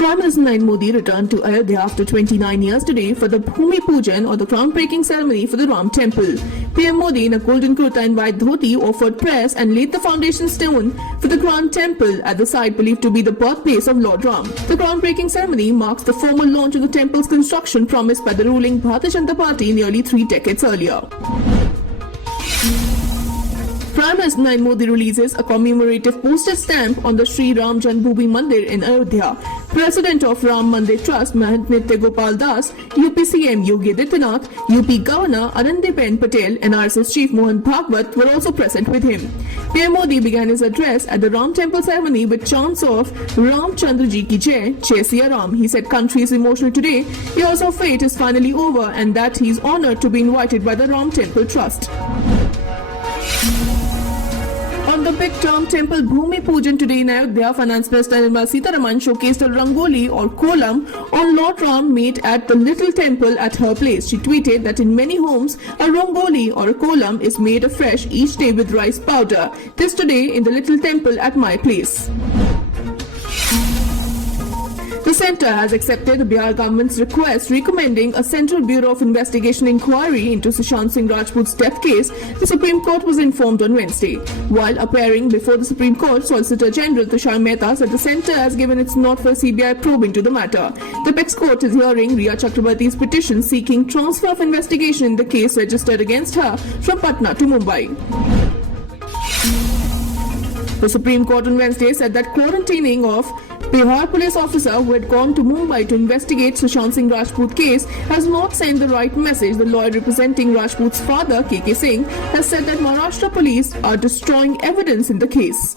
Prime Minister Narendra Modi returned to Ayodhya after 29 years today for the Bhumi Pujan or the groundbreaking ceremony for the Ram Temple. PM Modi in a golden kurta and white dhoti offered prayers and laid the foundation stone for the Grand Temple at the site believed to be the birthplace of Lord Ram. The groundbreaking ceremony marks the formal launch of the temple's construction promised by the ruling Bharatiya Janata Party nearly 3 decades earlier. Prime Minister Narendra Modi releases a commemorative postage stamp on the Sri Ram Janmabhoomi Mandir in Ayodhya. President of Ram Mandir Trust Nitya Gopal Das, UP CM Yogi Adityanath, UP Governor Anandiben Patel and RSS Chief Mohan Bhagwat were also present with him. PM Modi began his address at the Ram Temple ceremony with chants of Ram Chandra Ji Ki Jai, Jai Siya Ram. He said country is emotional today. He also fate is finally over and that he is honoured to be invited by the Ram Temple Trust. On the big Ram Temple Bhumi Pujan today in Ayodhya, Finance Minister Nirmala Sitharaman showcased a rangoli or kolam on Lord Ram made at the little temple at her place. She tweeted that in many homes, a rangoli or a kolam is made afresh each day with rice powder. This today in the little temple at my place. The centre has accepted the Bihar government's request recommending a Central Bureau of Investigation inquiry into Sushant Singh Rajput's death case. The Supreme Court was informed on Wednesday. While appearing before the Supreme Court, Solicitor General Tushar Mehta said the centre has given its nod for CBI probe into the matter. The Apex Court is hearing Riya Chakrabarti's petition seeking transfer of investigation in the case registered against her from Patna to Mumbai. The Supreme Court on Wednesday said that quarantining of Bihar police officer who had gone to Mumbai to investigate Sushant Singh Rajput case has not sent the right message. The lawyer representing Rajput's father, KK Singh, has said that Maharashtra police are destroying evidence in the case.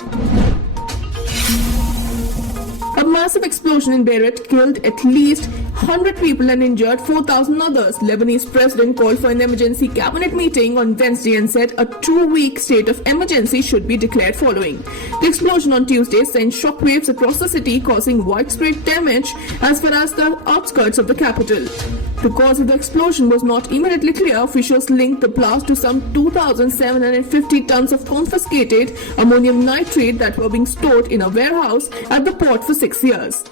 A massive explosion in Beirut killed at least 100 people and injured 4,000 others. Lebanese president called for an emergency cabinet meeting on Wednesday and said a 2-week state of emergency should be declared following. The explosion on Tuesday sent shockwaves across the city, causing widespread damage as far as the outskirts of the capital. The cause of the explosion was not immediately clear. Officials linked the blast to some 2,750 tons of confiscated ammonium nitrate that were being stored in a warehouse at the port for 6 years.